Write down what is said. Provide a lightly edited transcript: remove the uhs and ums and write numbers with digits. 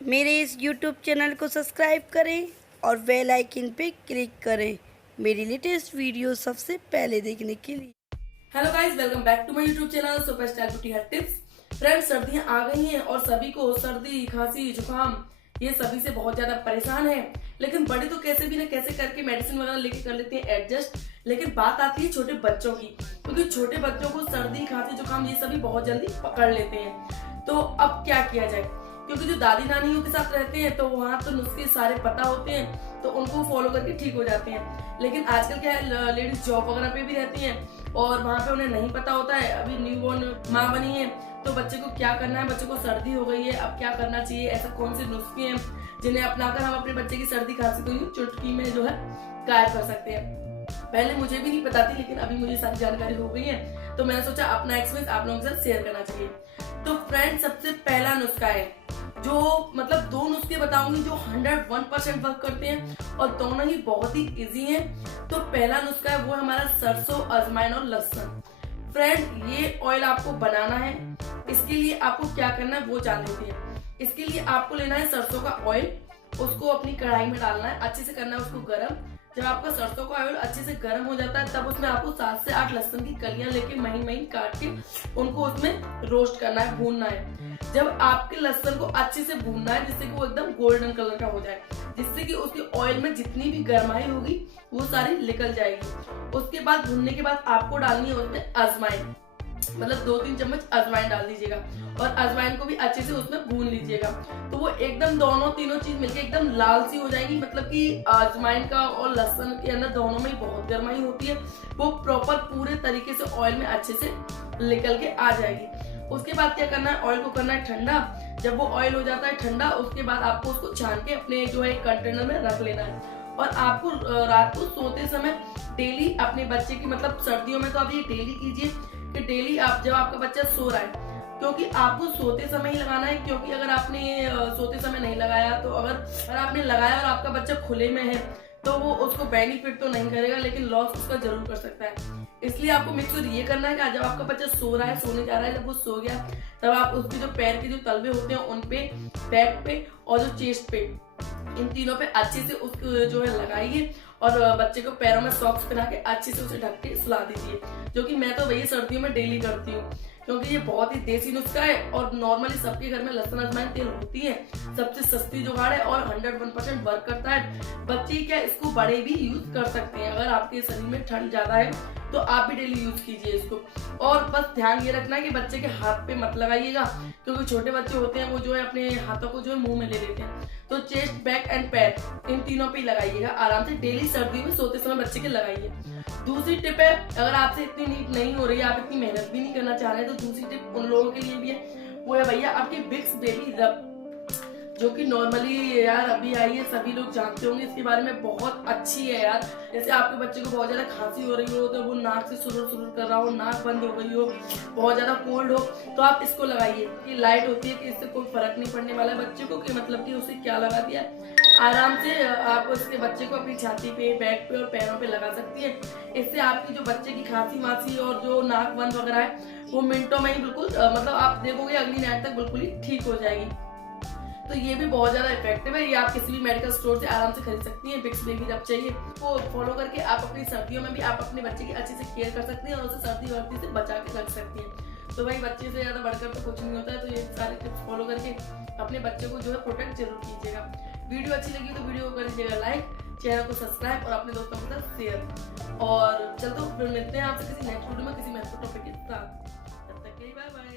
मेरे इस YouTube channel को सब्सक्राइब करें और बेल आइकन पे क्लिक करें मेरी लेटेस्ट वीडियो सबसे पहले देखने के लिए। Hello guys, welcome back to my YouTube channel Super Style Beauty Hair Tips. Friends, सर्दियां आ गई हैं और सभी को सर्दी, खांसी, जुकाम ये सभी से बहुत ज्यादा परेशान है। लेकिन बड़े तो कैसे भी ना कैसे करके मेडिसिन वगैरह लेके कर लेते हैं एडजस्ट। लेकिन बात आती है छोटे बच्चों की, क्योंकि छोटे बच्चों को सर्दी, खांसी, जुकाम ये सभी बहुत जल्दी पकड़ लेते हैं। तो अब क्या किया जाए, क्योंकि जो दादी नानियों के साथ रहते हैं तो वहाँ तो नुस्खे सारे पता होते हैं, तो उनको फॉलो करके ठीक हो जाते हैं। लेकिन आजकल क्या है, लेडीज जॉब वगैरह पे भी रहती हैं और वहाँ पे उन्हें नहीं पता होता है। अभी न्यूबॉर्न माँ बनी है तो बच्चे को क्या करना है, बच्चे को सर्दी हो गई है, अब क्या करना चाहिए, ऐसा कौन से नुस्खे हैं जिन्हें अपनाकर हम अपने बच्चे की सर्दी खांसी को चुटकी में जो है गायब कर सकते हैं। पहले मुझे भी नहीं पता थी, लेकिन अभी मुझे सारी जानकारी हो गई है तो मैंने सोचा अपना एक्सपीरियंस आप लोगों के साथ शेयर करना चाहिए। तो फ्रेंड, सबसे पहला नुस्खा है जो मतलब दो नुस्खे बताऊंगी जो 101% वर्क करते हैं और दोनों ही बहुत ही इजी हैं। तो पहला नुस्खा है वो है हमारा सरसों, अजवाइन और लहसुन। फ्रेंड, ये ऑयल आपको बनाना है। इसके लिए आपको क्या करना है वो जान लेते हैं। इसके लिए आपको लेना है सरसों का ऑयल, उसको अपनी कढ़ाई में डालना है, अच्छे से करना है उसको गर्म। जब आपका सरसों का ऑयल अच्छे से गर्म हो जाता है तब उसमें आपको 7 से 8 लहसुन की कलियां लेके महीन महीन काट के उनको उसमें रोस्ट करना है, भूनना है। जब आपके लहसुन को अच्छे से भूनना है जिससे कि वो एकदम गोल्डन कलर का हो जाए, जिससे कि उसके ऑयल में जितनी भी गर्माई होगी वो सारी निकल जाएगी। उसके बाद भूनने के बाद आपको डालनी है उसमें अजवाइन, मतलब 2-3 चम्मच अजवाइन डाल दीजिएगा और अजवाइन को भी अच्छे से उसमें भून लीजिएगा। तो वो एकदम दोनों तीनों चीज मिलके एकदम लाल सी हो जाएगी, मतलब कि अजवाइन का और लहसुन के अंदर दोनों में बहुत गर्माई होती है, वो प्रॉपर पूरे तरीके से ऑयल में अच्छे से निकल के आ जाएगी। उसके बाद क्या करना है, ऑयल को करना है ठंडा। जब वो ऑयल हो जाता है ठंडा, उसके बाद आपको उसको छान के अपने जो है कंटेनर में रख लेना है। और आपको रात को सोते समय डेली अपने बच्चे की, मतलब सर्दियों में तो आप ये डेली कीजिए कि डेली आप जब आपका बच्चा सो रहा है, क्योंकि आपको सोते समय ही लगाना है। क्योंकि अगर आपने सोते समय नहीं लगाया तो अगर आपने लगाया और आपका बच्चा खुले में है तो वो उसको बेनिफिट तो नहीं करेगा, लेकिन लॉस उसका जरूर कर सकता है। इसलिए आपको मेक श्योर ये करना है कि जब आपका बच्चा सो रहा है, सोने जा रहा है, जब वो सो गया तब आप उसके जो पैर के जो तलवे होते हैं उन पे, बैक पे और जो चेस्ट पे, इन तीनों पे अच्छे से उसको जो है लगाइए और बच्चे को पैरों में सॉक्स पहना के अच्छे से उसे ढक के सुला दीजिए, जो कि मैं तो भैया सर्दियों में डेली करती हूँ, क्योंकि ये बहुत ही देसी नुस्खा है और नॉर्मली सबके घर में लहसुन अजवाइन तेल होती है। सबसे सस्ती जुगाड़ है और 101% वर्क करता है। बच्चे क्या इसको बड़े भी यूज कर सकते हैं। अगर आपके शरीर में ठंड ज्यादा है तो आप भी डेली यूज कीजिए इसको। और बस ध्यान ये रखना है कि बच्चे के हाथ पे मत लगाइएगा, क्योंकि छोटे बच्चे होते हैं वो जो है अपने हाथों को जो है मुंह में ले लेते हैं। तो चेस्ट, बैक एंड पैर, इन तीनों पे लगाइएगा आराम से। डेली सर्दियों में सोते समय बच्चे के लगाइए। दूसरी टिप है, अगर आपसे इतनी नीट नहीं हो रही है, आप इतनी मेहनत भी नहीं करना चाह रहे, तो दूसरी टिप उन लोगों के लिए भी है, वो है भैया आपकी विक्स बेबी रब, जो कि नॉर्मली यार अभी आई है, सभी लोग जानते होंगे इसके बारे में, बहुत अच्छी है यार। जैसे आपके बच्चे को बहुत ज्यादा खांसी हो रही हो, तो वो नाक से सुरुर सुरुर कर रहा हो, नाक बंद हो गई हो, बहुत ज्यादा कोल्ड हो, तो आप इसको लगाइए। ये लाइट होती है कि इससे कोई फर्क नहीं पड़ने वाला है बच्चे को, कि मतलब कि उसे क्या लगा दिया। आराम से आप उसके बच्चे को अपनी छाती पे, बैक पे और पैरों पे लगा सकती है। इससे आपकी जो बच्चे की खांसी वासी और जो नाक बंद वगैरह है वो मिनटों में ही बिल्कुल, मतलब आप देखोगे अगली नाइट तक बिल्कुल ही ठीक हो जाएगी। तो ये भी बहुत ज्यादा इफेक्टिव है। ये आप किसी भी मेडिकल स्टोर से आराम से खरीद सकती हैं। विक्स बेबी रब चाहिए, वो फॉलो करके आप अपनी सर्दियों में भी आप अपने बच्चे की अच्छे से केयर कर सकती हैं और उसे सर्दी वर्दी से बचा के रख सकती हैं। तो भाई, बच्चे से ज्यादा बढ़कर तो कुछ नहीं होता है। तो ये सारे टिप्स फॉलो करके अपने बच्चे को जो है प्रोटेक्ट जरूर कीजिएगा। वीडियो अच्छी लगी तो वीडियो को कर दीजिएगा लाइक, चैनल को सब्सक्राइब और अपने दोस्तों के साथ शेयर। और चलते फिर मिलते हैं आपसे किसी नेक्स्ट वीडियो में किसी महत्वपूर्ण टॉपिक के साथ। तब तक के लिए बाय बाय।